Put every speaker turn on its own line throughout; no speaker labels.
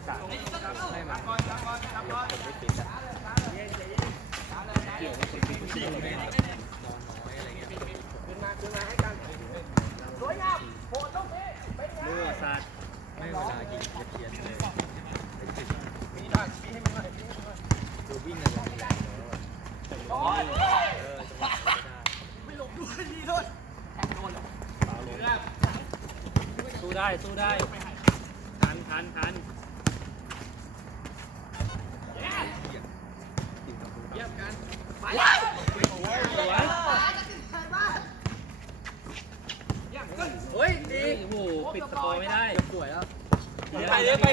สามไม่มาคนไม่ติดอ่ะเกี่ยวกับคนที่นอนน้อยอะไรเงี้ยขึ้นมาให้กันสวยงามโผล่ตรงนี้เมื่อสัตว์ไม่เวลายิงเพี้ยนเลยมีหน่อยมีให้มันหน่อยดูวิ่งอะไรแรงเลยไม่หลบด้วยดีด้วยแทงโดนเปล่าลงสู้ได้ทันเยี่ยมกันไปเลยสวยเฮ้ยดีโอ้โหปิดสกอร์ไม่ได้สวยแล้วเลี้ยงไป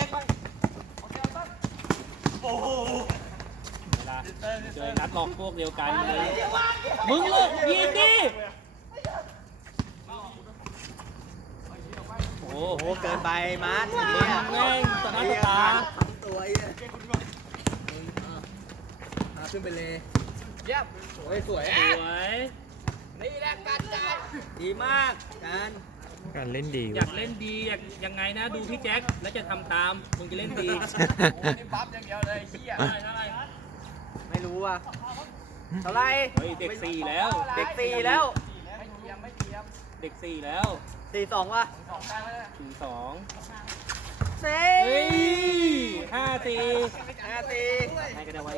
โอ้โหเวลาเจอนัดหลอกพวกเดียวกันเลยมึงลูกยิงดิโอ้โหเกินไปมาร์ทเนี่ยแม่งต่อหน้าต่อตาตัวไอ้ขึ้นไปเลยเยี่ยมสวยนี่แหละการจ่ายดีมาก
การเล่นดี
อยากเล่นดียังไงนะดูพี่แจ็คแล้วจะทำตามมึงจะเล่นดีนี่ปั๊บอย่างเดียวเลยเฮียเท่าไรไม่รู้ว่ะเท่าไรเด็ก4แล้วเด็ก4แล้วไม่เทียมเด็ก4แล้ว42ว่ะ4254ให้กันเอาไว้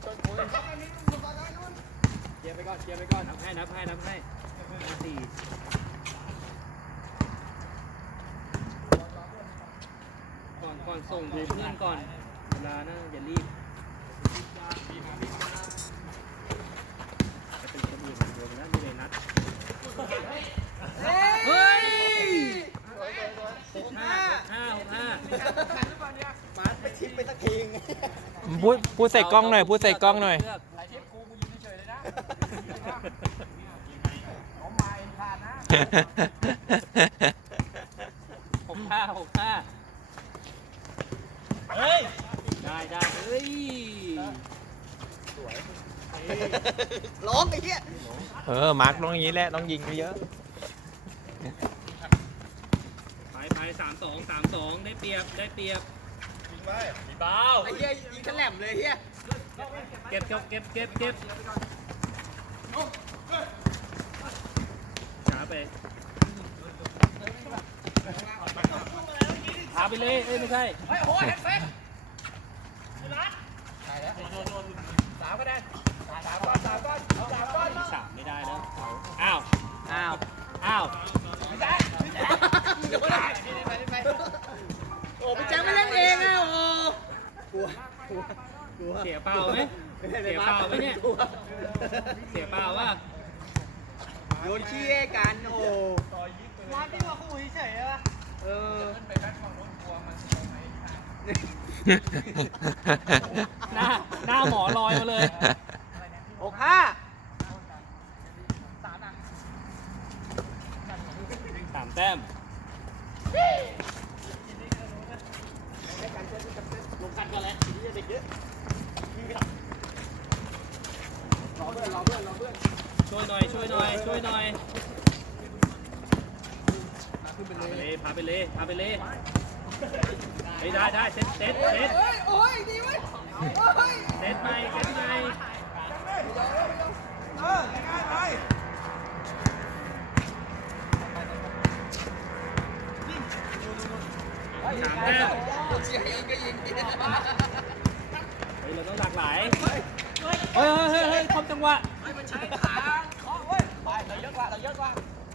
เกียร์ไปก่อนนับให้54ก่อนส่งดูเพื่อนก่อนเวลาน่าจะรีบจะเป็นคนอื่นรวมนะไม่ได้นัดเฮ้ย65มาไปทิปไปสักที
พูดใส่กล้องหน่อยหลาย
ทิปกูยิงเฉยเลยนะผมมาเองผ่านนะ65เฮ้ยได้เฮ้ยสวยร้องไอ้เหี้ย
มาร์คต้องอย่างนี้แหละต้องยิงเยอะ
ไป3-2ได้เปรียบยิงไปมีเบาไอ้เหี้ยยิงแฉลมเลยเหี้ยเก็บช้าไปพาไปเลยไม่ใช่โอ้โหเห็นเฟซได้แล้ว3 คะแนน3 ก้อน3ไม่ได้แล้วอ้าวพี่แจ๊คโอ้พี่แจ๊คไม่เล่นเองอ่ะโอ้กลัวเสียเปล่าไหมเนี่ยเสียเปล่าว่าโยนขี้กันโอ้ร้านที่ว่าคู่เฉยๆป่ะไปแบทฝั่งนู้นกลัวมันหน้าหมอลอยมาเลย65 3 แต้มลงกันกันแล้วเด็กเยอะรอเพื่อนช่วยหน่อยพาไปเลยได้เซ็ตโอ้ยดีเว้ยเซ็ตไปง่าย3 แต้มเราต้องหลากหลายเฮ้ยคอมจังหวะมันใช้ขาเคาะเว้ยไปเราเยอะกว่าเยอะกว่า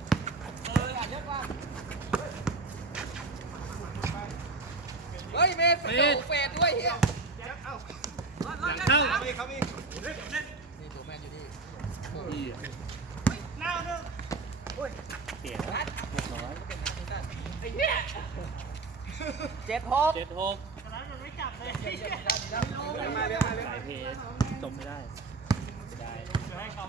เฮ้ยเมธเฟดด้วยเฮียหลังเข้ามีนี่ตัวแมนอยู่นี่หน้าเนอะเสียแล้วเรียบร้อยไอ้เหี้ย7-6ตอนนั้นมันไม่จับเลยสายเพจจบไม่ได้ให้เขา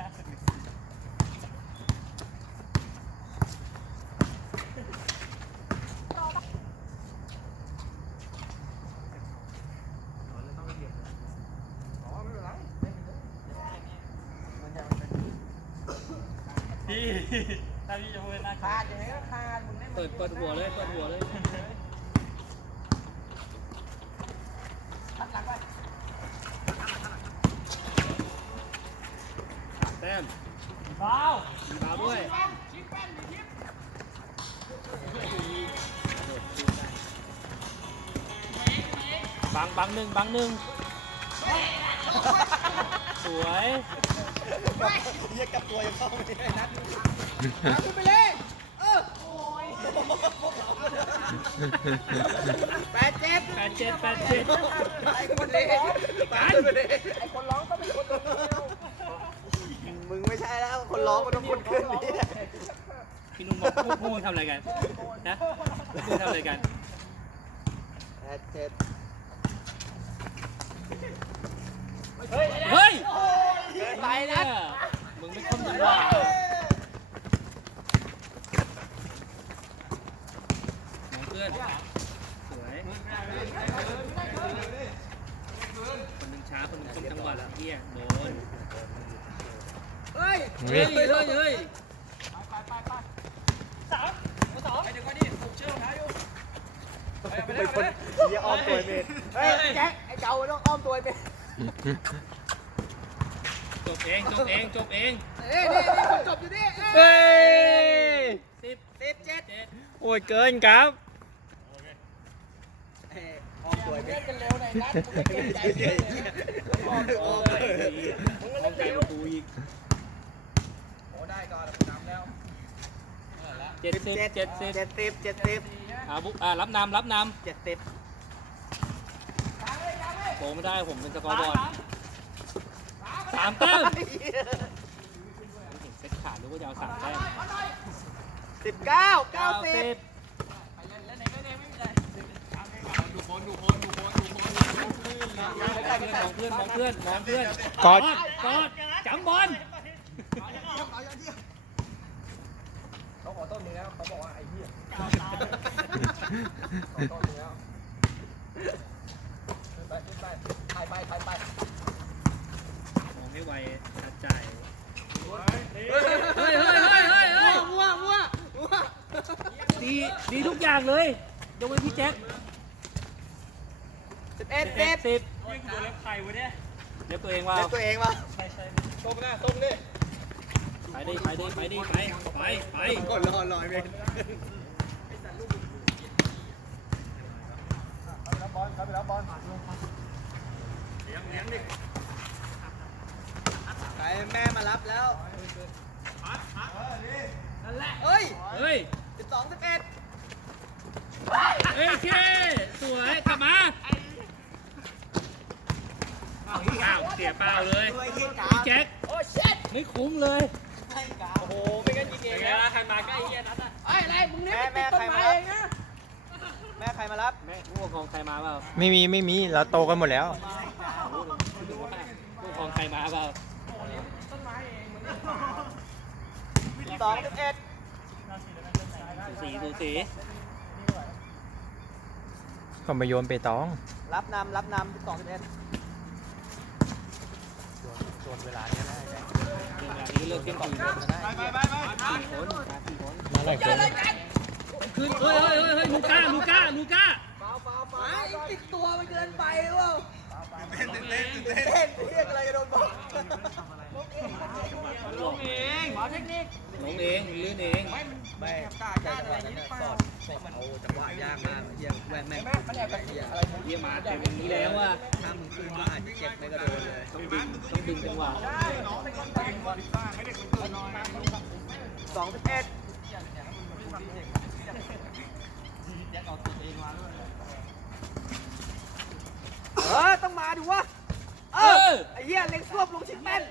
พี่ถ้าพี่จะพูดน่าขาดอย่างนี้ก็ขาดมึงได้เปิดหัวเลย
บังหนึ่งสวย
เรียกกับตัวยังเข้าไม่ได้นัด
ขึ้นไปเลย8-7
แปดเจ็ด
ไอ้คนร้องไอ้คนร้องต้องเป็นคนตัวเดียว
มึงไม่ใช่แล้วคนร้องมันต้องคนขึ้นนี่
พี่นุ่มบอกพวกมึงทำอะไรกันนะพวกมึงทำอะไรกัน
8-7
เฮ้ย
ไปนะ
มึงไม่ค่อมจังหวะมองเพื่อนสวยคนหนึ่งช้าคนหนึ่งค่อมจังหวะละเฮียโดน
เฮ้ย
เฮ้ยเฮ้ย
เป็นคนเยียอ้อมตัวเมธ
เฮ้ยแจ็คไอ้เจ้าต้องอ้อมตัวไป
จบเอง
นี่คนจบอยู่นี่
เฮ้ย
17
โอ้ยเกินครับ
อ้อมตัวเม
เล่
ธ
นกันเร็วหน่อยนัดเก่งใจ
เย้อ้อมอ้อมเลย
มองไกลมากูอีก
โอ้ได้ก่อนผมนำแล้ว
70รับนำ
70
โกงไม่ได้ผมเป็นสกอร์บอร์ด3 แต้มเซ็ตขาดหรือว่าจะเอา3 แต้ม
19 90
มองเพื่อน
กอด
จังบอล
เขาขอต้นมึงแล้วเขาบอกว่าไอ้เหี้ยขอต้นมึงแล้วขึ้นไปไป
มองให้ไวทัดใจ
มั่ว
ดีทุกอย่างเลยยกเว้นพี่แจ็ค
11
10เล็บใครวะเนี่ยเล็บตัวเองว่า
เล่นตัวเองวะ
ต้มหน้าต้มดิ
ไป
กดรอเมธ ไปแม่มารับแล้วเฮ้ย
เฮ้ย
12 11
เฮ้ยเคสวยกลับมาอ้าวเสียเปล่าเลย
ด้วยที่กา
พี่แจ็ค
โอ้เช็ด
ไม่คุ้มเลย
โอ้โหไม่งั้นยิงเองนะ
ใครมาใกล้เฮียนัดอ่ะ
ไอ้อะไรมึงนี่ไปติดต้นไม้เองนะ
แม่ใครมารับ
แม่ผู้ปกครองใครมาเปล่า
ไม่มีเราโตกันหมดแล้ว
ผู้ปกครองใครมาเปล่า
12 11
สูสี
ก็มาโยนไปตอง
รับนำ12 11
จนเวลานี้ได้
เรื่องแบบนี้เลิกเที่ยงคืนไปคนมาหลายคน ขึ้นเฮ้ยลูก้า
ไอ้ติดตัวไปเกินไปหรือเปล่า
เต้นเรียกอะไรจะโดนบอก
ลงเองลื่นเอง
ไม่ใช่จังหวะนั้นสอดเอาจังหวะยากมากเฮียแม่ง
มันแอบกันอะไร
เยี่ยมาแต่อย่างนี้แล้วว่า
ถ้ามึงขึ้นก็อาจจะเจ็บไม่กระโดดเลย
ต้องดึงจังหวะ
2 11ต้องมาดิวะไอ้เหี้ยเล็งซวบลงชิ้นแป้น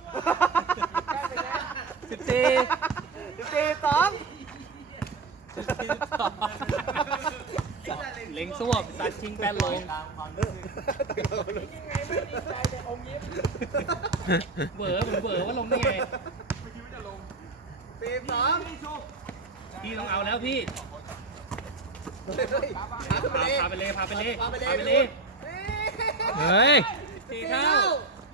14
2
เล็งสวบสัตว์ชิงแป้นลงเบอว่าลงได้ไง
12
พี่ต้องเอาแล้วพี่พาไปเลย
เฮ้ย
4 เท่า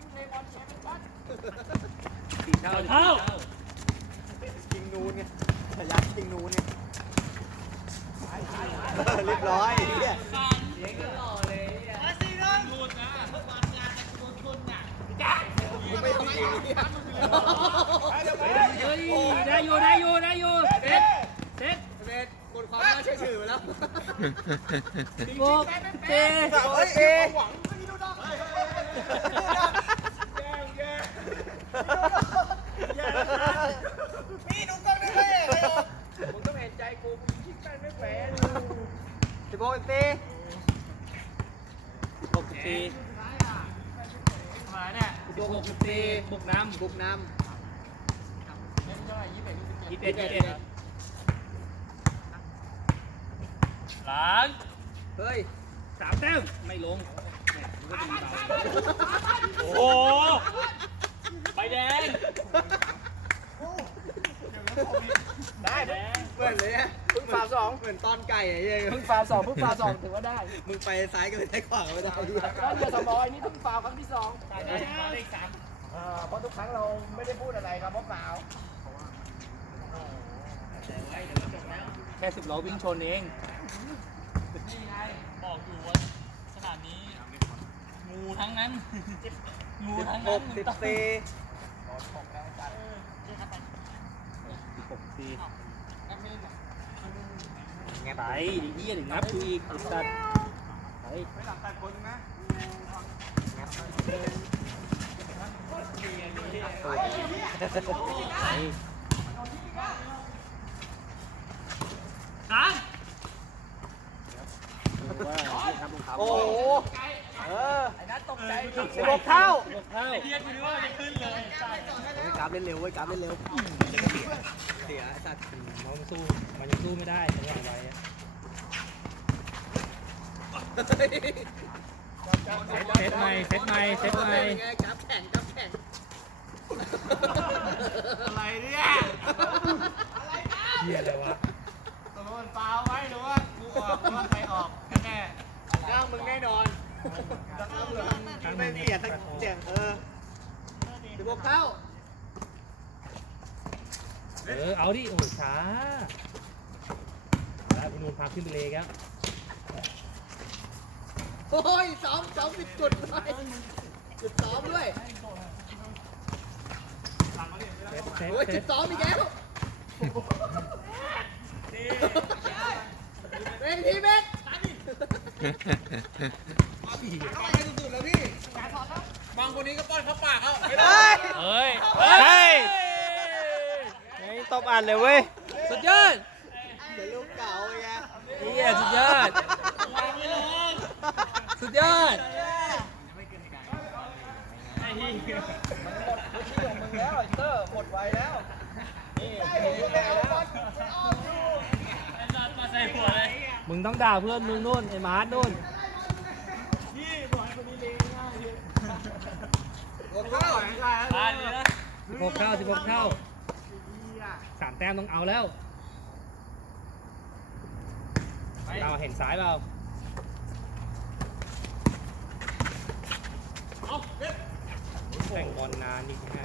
ยิงนูนไงพยักยิงนูนไงเรียบร้อยไอ้เหี้ย ไม่ต้องยิงเนี่ย
เฮ้ยได้อยู่เซ็ต
กดความน่าเชื่อถือไปแล้ว
โอ้เจ๊
โอเคพี่ดูกล้องได้ไหมมึงต้องเห็นใจกูมึงคิดแม่นไม่แฝง16 ตี
มาเนี่ย64บุกน้ำ
บุกน้
21หลัง
ำเฮ้ย
3 แต้มไม่ลงโอ้โหใบแดง
ได้เหมือนเลยนะพึ่งฟาว2เหมือนตอนไก่ไอ้เหี้ยพึ่งฟาว2ถือว่าได้ มึงไปซ้ายก็ไปซ้ายขวาก็ไม่ได้แล้วเรือสมอยนี่พึ่งฟาวครั้งที่2
เลข 3
เพราะทุกครั้งเราไม่ได้พูดอะไรครับเพราะฟาว
แค่10 ล้อวิ่งชนเองนี่ไงบอกอยู่ว่าสนามนี้งูทั้งนั้นงูทั้งนั้น
16 14
ไปดิเยี่ยถึงนับกูอีกไอ้สัตว์ไป
โอ้โหไอ้นัทตกใจ16 เท่า
ไอ้เหี้ยกูนึกว่าจะขึ้นเลยใช่
กราฟเล่นเร็วเว้ยกราฟเล่นเร็วเสียไอ้สัตว์
มันสู้มันยังสู้ไม่ได้จังหวะไว้เซตใหม่
กราฟแข่ง
อะไรเนี่ยเหี้ยอะไรวะตกลงมันฟาวไหมหรือว่ากูออกหรือว่าใครออกกันแน่
ย่างมึงแน่นอนไม่เสียทั้งเสียง16 เท่า
เอาดิโอ้ช้าแล้วคุณนูนพาขึ้นไปเลยครับ
โอ้ยซ้อม10 จุดด้วยจุดซ้อมด้วยโอ้ยจุดซ้อมอีกแล้วเป็นทีเม็ดอะไรสุดๆแล้วพี่บางคนนี้ก็ป้อนเข้าปากเขาไม่ได้
เฮ้ย
เฮ้ยไอ้ตบอัดเลยเว้ย
สุดยอด
เดี๋ยวลูกเก่าไง
เฮียสุดยอดสุดยอด
ที่ของมึงแล้วไอ้เตอร์หมดไวแล้วนี่แล้ว
มึงต้องด่าเพื่อนมึงนู่นไอ้มาร์ทนู่น
16 เท่า
16 เท่า16 เท่า3 แต้มต้องเอาแล้วเราเห็นซ้ายเปล่าแต่งบอลนานอีกแค่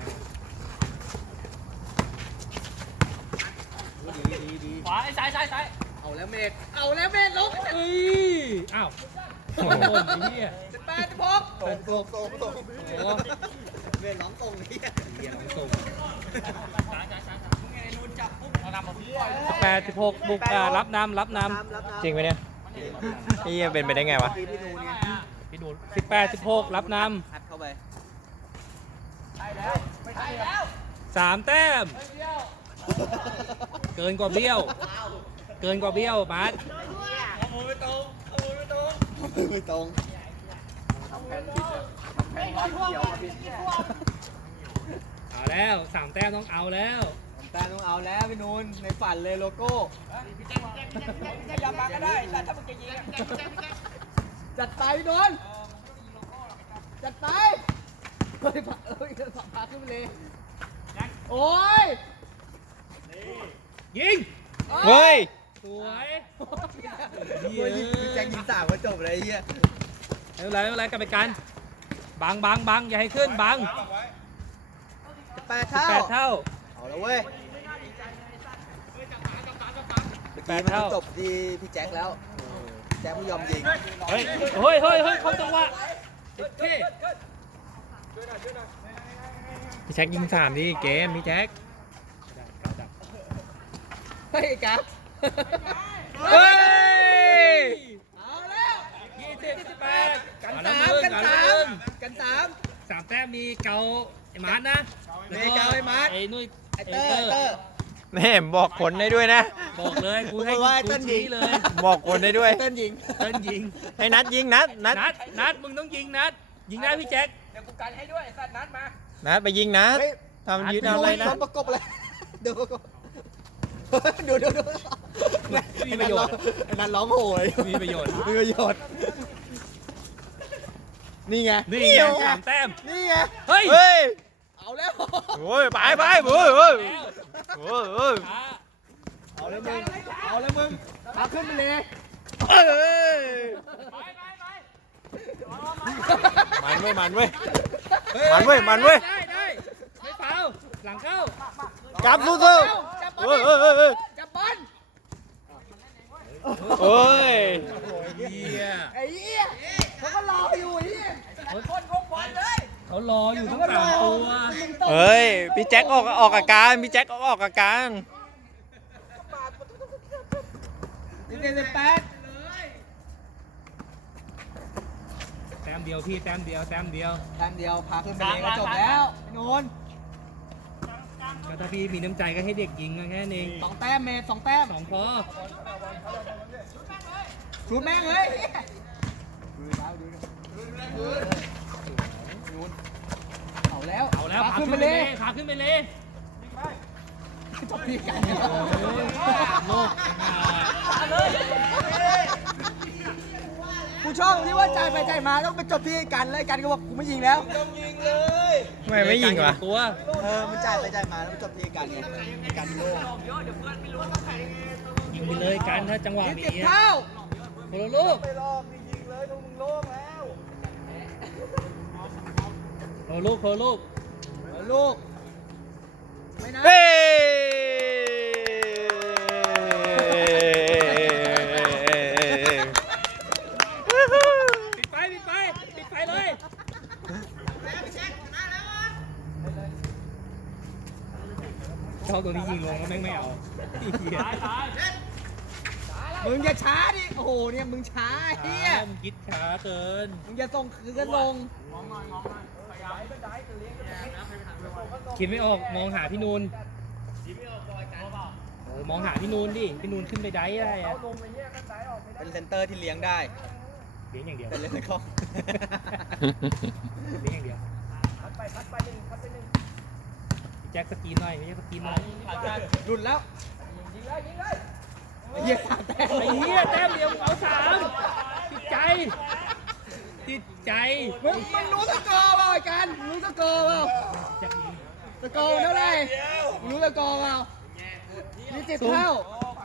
ดี
ขวาซ้าย
เอาแล้วเมดลุก
เอ้ยอ้าวโอ้โหไอ้เหี้ย
18 16ตรงเมดน้องตรงนี่
เหี้ยน้องส่ง8-16บุกรับนำ
จริงไหมเนี่ยไอ้เหี้ยเป็นไปได้ไงวะ
พี่ดูไง
พี่ดู18-16รับน
อัดเข้าไป
ำ3 แต้มเกินกว่าเบี้ยวมาร์ท
ไม่ตรงทำแผนผิดทำแผนเขียวผิด
เอาแล้ว3 แต้มต้องเอาแล้ว
แต่ต้องเอาแล้วพี่นูนในฝันเลยโลโก้อย่ามาก็ได้แต่ถ้ามึงจะยิงจัดไปพี่นูนจัดไปเฮ้ยพาขึ้นไปเลยโอ้ย
ยิง
เฮ้ย
สวย
เฮ้ยแจ็คยิง3ก็จบเลยไอ้เหี้ย
ไม่เป็นไรกลับไปกันบังอย่าให้ขึ้นบัง
8 เท่า
8 เท่า
เอาแล้วเว้ย
8 เท่า
จบที่พี่แจ็คแล้วแจ็คไม่ยอมยิง
เฮ้ยเข้าจังหวะโอเค
พี่แจ็คยิง3ดิเกมพี่แจ็ค
เฮ้ยครับ
เฮ้ย
เอาแล้ว
20-18
กัน
เอแล้ว
สาม
มึง
กัน
เอ
สา
แล้ว
ม
มึง
กันสาม
3 แต้มมีเกาไอ้มาร์ทนะ
เมย์เกาไอ้มาร์ท
ไอ้นุ้ย
ไอเตอร์ไอเตอร์
แม่บอกผลได้ด้วยนะ
บอกเลยกูให้
ว่าไอ้
กู
เติ้ลยิ
ชี้
ง
เลย
บอกผลได้ด้วย
เต้นยิง
เติ้ลยิง
ให้นัดยิงนัด
นัดมึงต้องยิงนัดยิงได้พี่แจ็ค
เดี๋ยวกูกันให้ด้วยไอ้สัตว์นัดมา
นัดไปยิงนัด
เฮ้ย
ทำยืนทำอะไรนะ
โดนประกบเลยดูประกบดูไอ้นั่นร้องโหย
มีประโยชน์
มีประโยชน์นี่ไง
นี่
เหี่
ไง
ยว
3 แต้ม
นี่ไง
เฮ้ย
เฮ้ย
เอาแล้ว
โอ้ยไปไปโอ้ยโอ้ยโอ้ยโอ้ย
ช้า
เอาแล้วมึงเอาแล้วมึงมาขึ้นไปเลย
เอ้ยมันเว้ยมันเว้ยมันเว้ยมันเว้ย
ได้ไม่เฝ้าหลังเข้าก
ลับสู้ๆเอ้ยเอ้ยเอ้ยเอ้ย
จับบอล
โอ้ย
เหี้ย
ไอ้เหี้ยเขาก็รออยู่ไอ้เหี้ยคนคงบอลเลย
เขารออยู่ทั้ง3 ตัว
เฮ้ยพี่แจ็คออกอาการพี่แจ็คออกอาการ
18
แต้มเดียวพี่แต้มเดียว
ทางเดียวพาขึ้นไปเลยก็จบแล้วพี่นูน
ก็ถ้าพี่มีน้ำใจก็ให้เด็กยิงก็แค่นั้นเอง
2 แต้มเมย์2 แต้ม
2 พอ
ชูแม่งเลยเอาแล้ว
เอาแล้ว
พา
ขา
ขึ้
ขึ้
น
น
ไป
ไป
เล
เลย ยขาขึ้นไปเลย
จบที่กัน
โลก
กูชอบที่ว่าใจไปใจมาต้องไปจบที่กันเลยกันก็บอกกูไม่ยิงแล้ว
ทำไมไม่ยิงวะ
ตัว
มันจ่ายไปจ่ายมาแล้วมันจบที่กันไงกันโง่
ยิงไปเลยกันถ้าจังหวะ
ยิง
มี
เก็บเท้า
คนละลูก
ไปรอบยิงเลยทุกมึงโล่งแล้ว
คนละลูกคนละลูก
ลูกไม่นะ
เฮ้ย
ปิดไฟเลยชอบตัวนี้ยิงลงแล้วแม่งไม่เอาตาย
มึงอย่าช้าดิโอ้โหเนี่ยมึงช้าเฮีย
มึงคิดช้าเกิน
มึงอย่าส่งคืนกันลง
คิดไม่ออกมองหาพี่นูนมองหาพี่นูนดิพี่นูนขึ้นไปได้อะ
เป็นเซนเตอร์ที่เลี้ยงได้
เลี้ยงอย่างเดียว
เป็นเล่นในคลอง
เลี้ยงอย่างเดียวแจ็คสกีนหน่อยไม่ใช่สกีนหน่อย
หลุดแล้วไอ้เหี้ยขาดแต้ม
ไอ้เหี้ยแต้มเดียวเอา3ติดใจ
มึงรู้สกอร์เปล่าไอ้กันรู้สกอร์เปล่า
แจ็คยิง
สกอร์เท่าไหร่มึงรู้สกอร์เปล่ามี10 เท่า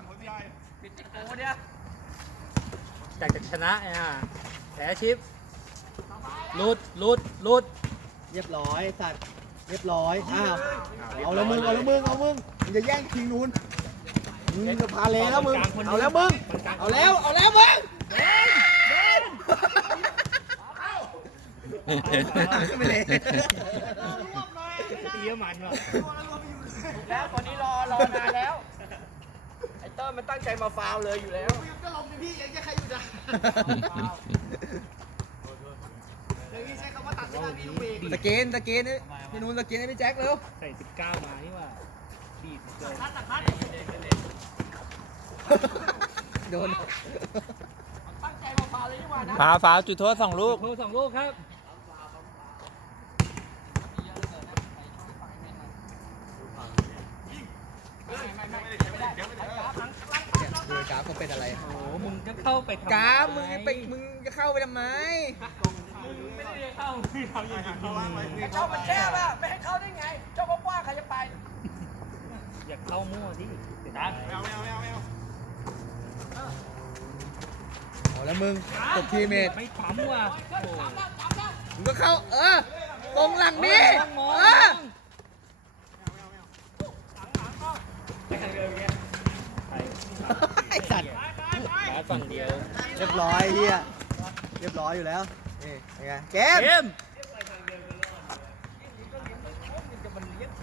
จากจะชนะแพ้ชิปลุด
เรียบร้อยสัตว์เรียบร้อยอ้าวเอาแล้วมึงมึงจะแย่งคิงนูนมึงจะพาเลแล้วมึงเอาแล้วมึงเอาแล้วมึงไม่เลย
ตีมันว่ะ
แล้วคนนี้รอนานแล้วไอ้เติ้ลมันตั้งใจมาฟาวเลยอยู่แล้วก็ลงพี่ยังจะใครอยู่จ้ะสเกนพี่นูนสเกนให้พี่แจ็คเร็ว
ใส่19มานี่ว่าดีดเกิน
โดน
ฝาจุดโทษ2 ลูก
โทร2 ลูกครับ
ดูกราฟเขาเป็นอะไร
โอ้มึงจะเข้าไปทำ
กราฟมึงจะเข้าไปทำไม
ไม่ได้เข้าที่เขาอย่างนี้
เจ้ามันแคบอะไม่ให้เข้าได้ไง เจ้ากว้างใครจะไป
อยากเข้ามั่วดิไม่เอา
เอาแล้วมึงตบทีเมท
ไม่ปั๊มว่ะโอ้
มึงก็เข้าตรงหลังดิไอ้สัตว์
ฝั่งเดียว
เรียบร้อยเฮียเรียบร้อยอยู่แล้วนี่ไงเกม
เกม